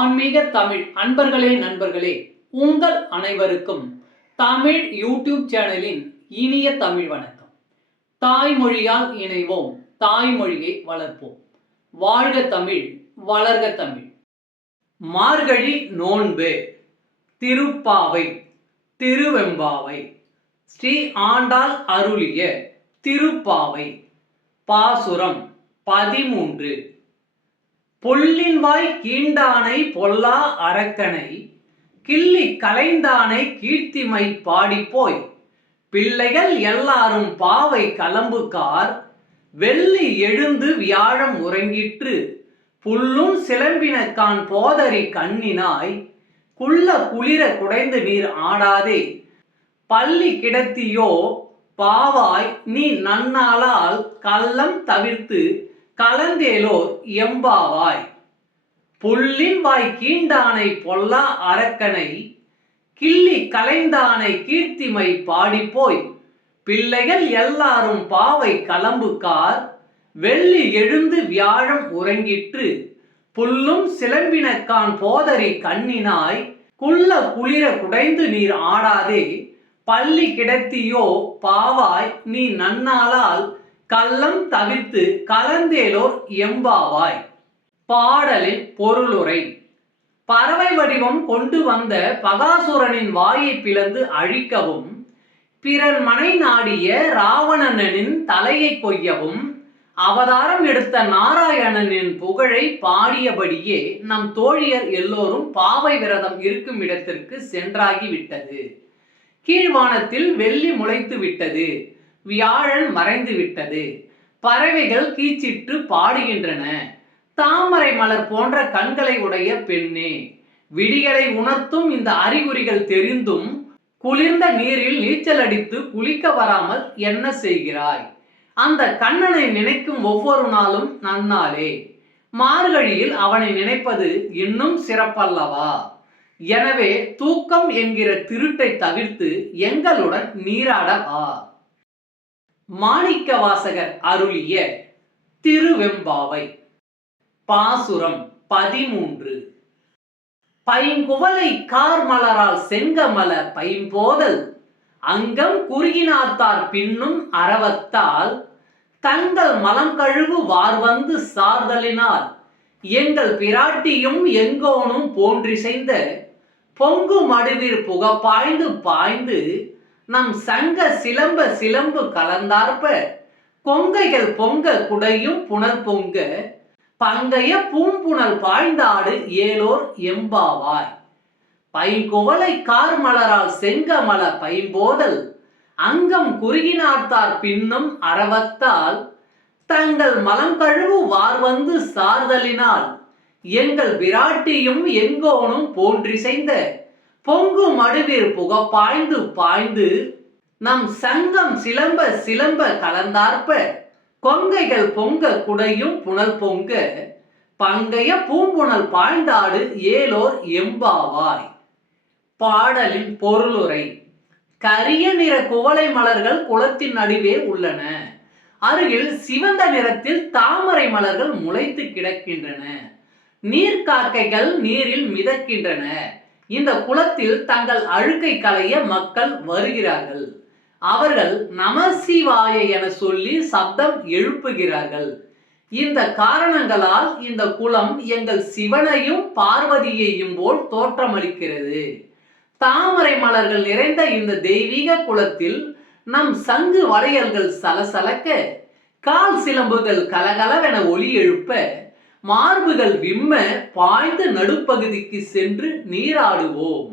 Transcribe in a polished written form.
ஆன்மீக தமிழ் அன்பர்களே நண்பர்களே, உங்கள் அனைவருக்கும் தமிழ் யூடியூப் சேனலின் இனிய தமிழ் வணக்கம். தாய்மொழியால் இணைவோம், தாய்மொழியை வளர்ப்போம். வாழ்க தமிழ், வளர்க தமிழ். மார்கழி நோன்பு, திருப்பாவை, திருவெம்பாவை, ஸ்ரீ ஆண்டாள் அருளிய திருப்பாவை, பாசுரம் 13. பொல்லின்வாய் கீண்டானை பொல்லா அரக்கனை கிள்ளி கலைந்தானை கீர்த்திமை பாடிப்போய் பிள்ளைகள் எல்லாரும் பாவை கலம்புக்கார் வெள்ளி எழுந்து வியாழம் உறங்கிற்று புல்லும் சிலம்பினக்கான் போதரி கண்ணினாய் குள்ள குளிர குடைந்து நீர் ஆடாதே பள்ளி கிடத்தியோ பாவாய் நீ நன்னாளால் கள்ளம் தவிர்த்து கலந்தேலோர் எம்பாவாய். புல்லின் வாய் கீண்டானை பொல்லா அரக்கனை கிள்ளி கலைந்தானை கீர்த்திமை பாடிப்போய் பிள்ளைகள் எல்லாரும் பாவை கலம்புக்கார் வெள்ளி எழுந்து வியாழம் உறங்கிற்று புல்லும் சிலம்பினக்கான் போதரி கண்ணினாய் குள்ள குளிர குடைந்து நீர் ஆடாதே பள்ளி கிடத்தியோ பாவாய் நீ நன்னாளால் கள்ளம் தவிர்த்து கலந்தேலோர் எம்பாவாய். பாடலின் பொருளுரை. பறவை வடிவம் கொண்டு வந்த பகாசுரனின் வாயை பிளந்து அழிக்கவும் பிறர் மனை நாடிய ராவணனின் தலையை கொய்யவும் அவதாரம் எடுத்த நாராயணனின் புகழை பாடியபடியே நம் தோழியர் எல்லோரும் பாவை விரதம் இருக்கும் இடத்திற்கு சென்றாகிவிட்டது. கீழ்வானத்தில் வெள்ளி முளைத்து விட்டது, வியாழன் மறைந்து விட்டது, பறவைகள் கீச்சிட்டு பாடுகின்றன. தாமரை மலர் போன்ற கண்களை உடைய பெண்ணே, விடிகளை உணர்த்தும் இந்த அறிகுறிகள் தெரிந்தும் குளிர்ந்த நீரில் நீச்சல் அடித்து குளிக்க வராமல் என்ன செய்கிறாய்? அந்த கண்ணனை நினைக்கும் ஒவ்வொரு நாளும் நன்னாளே. மார்கழியில் அவனை நினைப்பது இன்னும் சிறப்பல்லவா? எனவே தூக்கம் என்கிற திருட்டை தவிர்த்து எங்களுடன் நீராட வா. மாணிக்கவாசகர் அருளிய திருவெம்பாவை, பாசுரம் 13. பைங்குவலை கார்மலரால் செங்கமல பைம்போதல் அங்கம் குறுகினார்த்தார் பின்னும் அரவத்தால் தங்கள் மலம் கழுவு வார்வந்து சார்தலினால் எங்கள் பிராட்டியும் எங்கோனும் போன்றிசைந்த பொங்கு மடுவிற் புகப்பாய்ந்து பாய்ந்து நம் சங்க சிலம்ப சிலம்பு கலந்தார்ப்ப கொங்கைகள் பொங்க குடையும் புனல் பொங்க பங்கைய பூம்புணல் பாய்ந்தாடு ஏலோர் எம்பாவாய். பைங்குவலை கார்மலரால் செங்கமல பைம்போதல் அங்கம் குறுகினார்த்தார் பின்னும் அரவத்தால் தங்கள் மலம் கழுவு வார்வந்து சார்தலினால் எங்கள் பிராட்டியும் எங்கோனும் போன்றிசைந்த பொங்கு மடுவிற் புகப்பாய்ந்து பாய்ந்து நம் சங்கம் சிலம்ப சிலம்ப கலந்தார்ப்ப கொங்கைகள் பொங்க குடையும் புனல் பொங்க பங்கைய பூம்புணல் பாய்ந்தாடு ஏலோர் எம்பாவாய். பாடலின் பொருளுரை. கரிய நிற குவளை மலர்கள் குளத்தின் நடுவே உள்ளன. அருகில் சிவந்த நிறத்தில் தாமரை மலர்கள் முளைத்து கிடக்கின்றன. நீர்க்காக்கைகள் நீரில் மிதக்கின்றன. இந்த குளத்தில் தங்கள் அழுக்கை களைய மக்கள் வருகிறார்கள். அவர்கள் நமசிவாய என சொல்லி சப்தம் எழுப்புகிறார்கள். இந்த காரணங்களால் இந்த குளம் எங்கள் சிவனையும் பார்வதியையும் போல் தோற்றமளிக்கிறது. தாமரை மலர்கள் நிறைந்த இந்த தெய்வீக குளத்தில் நம் சங்கு வளையல்கள் சலசலக்க, கால் சிலம்புகள் கலகலவென ஒலி எழுப்ப, மார்புகள் விம்ம பாய்ந்து நடுப்பகுதிக்கு சென்று நீராடுவோம்.